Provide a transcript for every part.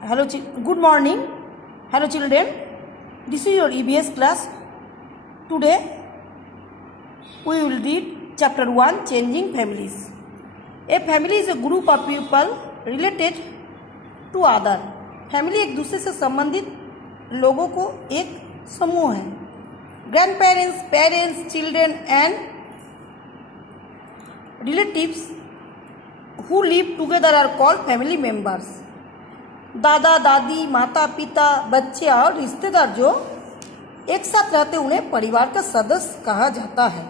Good morning. Hello children. This is your EBS class. Today we will read chapter 1, Changing Families. A family is a group of people related to other. Family एक दूसरे से संबंधित लोगों को एक समूह है. Grandparents, parents, children and relatives who live together are called family members. दादा दादी, माता पिता, बच्चे और रिश्तेदार जो एक साथ रहते उन्हें परिवार का सदस्य कहा जाता है.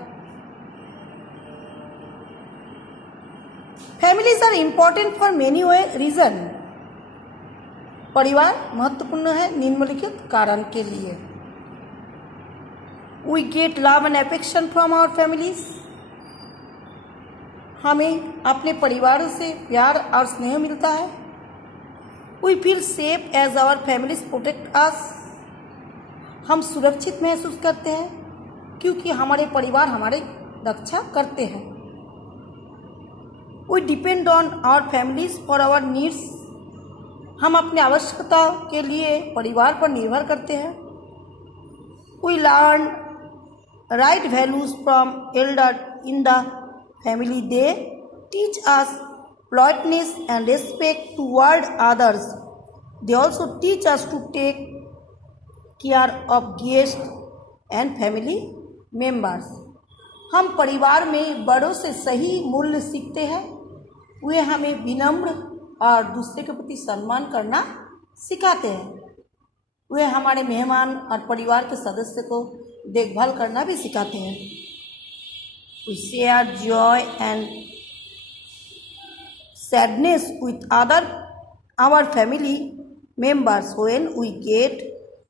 Families are important for many reason. परिवार महत्वपूर्ण है निम्नलिखित कारण के लिए. We get love and affection from our families. हमें अपने परिवारों से प्यार और स्नेह मिलता है. We feel safe as our families protect us. हम सुरक्षित महसूस करते हैं क्योंकि हमारे परिवार हमारे रक्षा करते हैं. We depend on our families for our needs. हम अपनी आवश्यकताओं के लिए परिवार पर निर्भर करते हैं. We learn right values from elders in the family. They teach us politeness and respect toward others. They also teach us to take care of guests and family members. हम परिवार में बड़ों से सही मूल्य सीखते हैं. वे हमें विनम्र और दूसरे के प्रति सम्मान करना सिखाते हैं. वे हमारे मेहमान और परिवार के सदस्य को देखभाल करना भी सिखाते हैं. We share joy and sadness with our family members when we get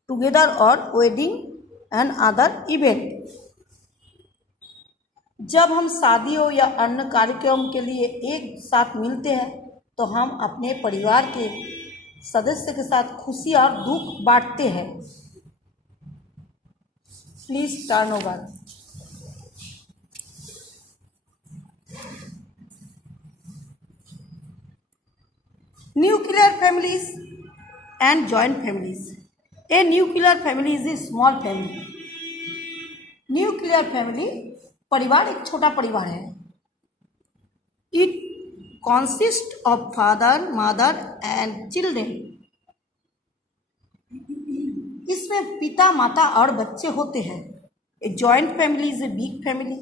together or wedding and other event. जब हम शादियों या अन्य कार्यक्रम के लिए एक साथ मिलते हैं तो हम अपने परिवार के सदस्य के साथ खुशी और दुख बांटते हैं. Please turn over. Nuclear families and joint families. A nuclear family is a small family. Nuclear family परिवार एक छोटा परिवार है. It consists of father, mother and children. इसमें पिता, माता और बच्चे होते हैं. A joint family is a big family.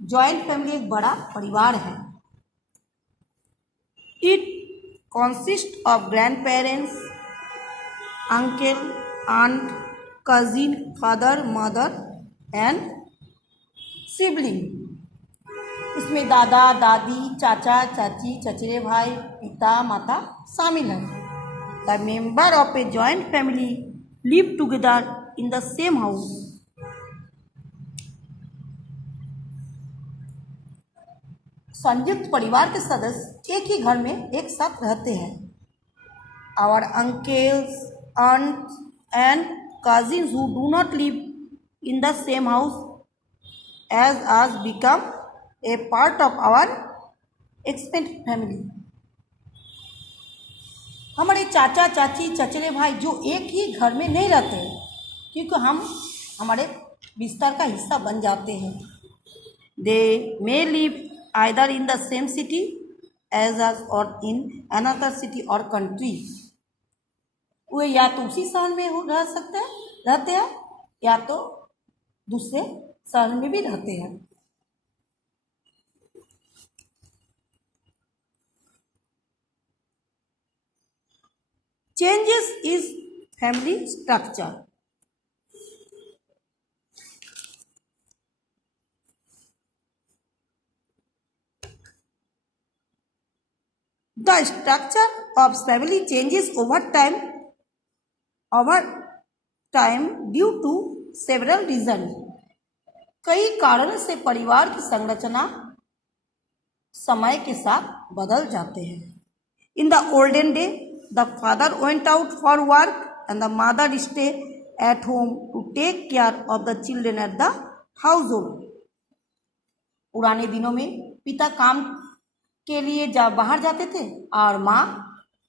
Joint family एक बड़ा परिवार है. It consists of grandparents, uncle, aunt, cousin, father, mother and sibling. इसमें दादा दादी, चाचा चाची, चचेरे भाई, पिता माता शामिल हैं. The member of a joint family live together in the same house. संयुक्त परिवार के सदस्य एक ही घर में एक साथ रहते हैं. Our uncles, aunts and cousins who do not live in the same house as us become a part of our extended family. हमारे चाचा चाची, चचेरे भाई जो एक ही घर में नहीं रहते क्योंकि हम हमारे विस्तार का हिस्सा बन जाते हैं. They may live either in the same city as us or in another city or country. वे या तो उसी शहर में रहते हैं या तो दूसरे शहर में भी रहते हैं. Changes is family structure. The structure of family changes over time due to several reasons. कई कारणों से परिवार की संरचना समय के साथ बदल जाते हैं. In the olden day, the father went out for work and the mother stayed at home to take care of the children at the household. पुराने दिनों में पिता काम के लिए बाहर जाते थे और माँ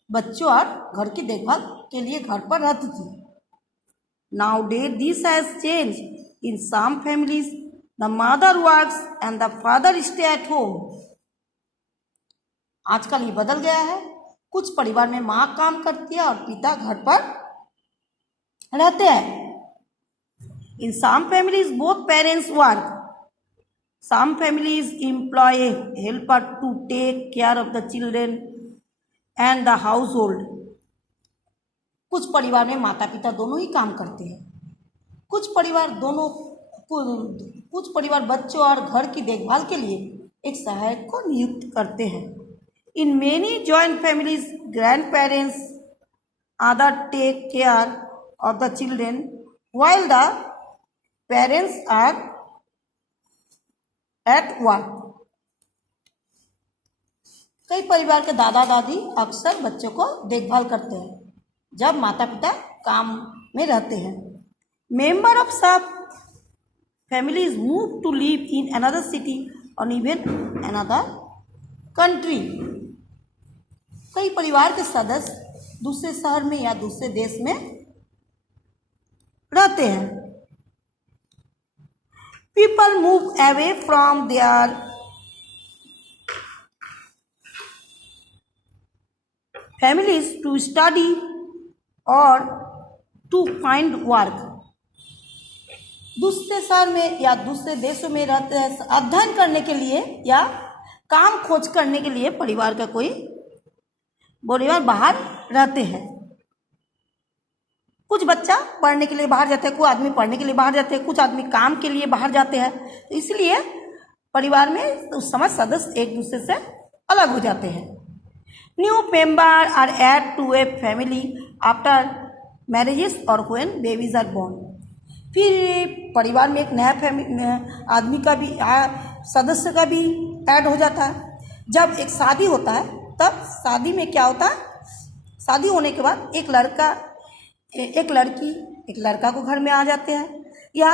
बच्चों और घर की देखभाल के लिए घर पर रहती थी। Nowadays this has changed. In some families the mother works and the father stay at home. आजकल ये बदल गया है। कुछ परिवार में माँ काम करती है और पिता घर पर रहते हैं। In some families both parents work. Some families employ a helper to take care of the children and the household. कुछ परिवार में माता पिता दोनों ही काम करते हैं। कुछ परिवार बच्चों और घर की देखभाल के लिए एक सहायक को नियुक्त करते हैं। In many joint families, grandparents other take care of the children while the parents are at work. कई परिवार के दादा दादी अक्सर बच्चों को देखभाल करते हैं जब माता पिता काम में रहते हैं। मेंबर ऑफ सब families move to live in another city or even another country. कई परिवार के सदस्य दूसरे शहर में या दूसरे देश में रहते हैं। People move away from their families to study or to find work. दूसरे शहर में या दूसरे देशों में रहते हैं अध्ययन करने के लिए या काम खोज करने के लिए परिवार बाहर रहते हैं। कुछ बच्चा पढ़ने के लिए बाहर जाते हैं, कुछ आदमी पढ़ने के लिए बाहर जाते हैं, कुछ आदमी काम के लिए बाहर जाते हैं। तो इसलिए परिवार में उस समय सदस्य एक दूसरे से अलग हो जाते हैं। New member are add to a family after marriages और व्हेन बेबीज आर बोर्न। फिर परिवार में एक नया आदमी का भी सदस्य का भी ऐड हो जाता है। जब एक शादी होता है तब शादी में क्या होता है, शादी होने के बाद एक लड़की एक लड़का को घर में आ जाते हैं या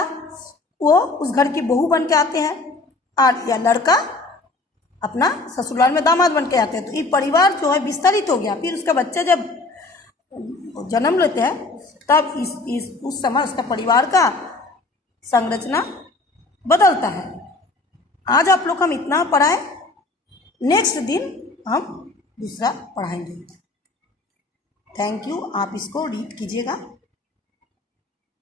वो उस घर की बहू बन के आते हैं और या लड़का अपना ससुराल में दामाद बन के आते हैं। तो ये परिवार जो है विस्तारित हो गया। फिर उसका बच्चा जब जन्म लेते हैं तब उस समय उसका परिवार का संरचना बदलता है। आज आप लोग हम इतना पढ़ाए, नेक्स्ट दिन हम दूसरा पढ़ाएंगे। Thank you. आप इसको रीड कीजिएगा।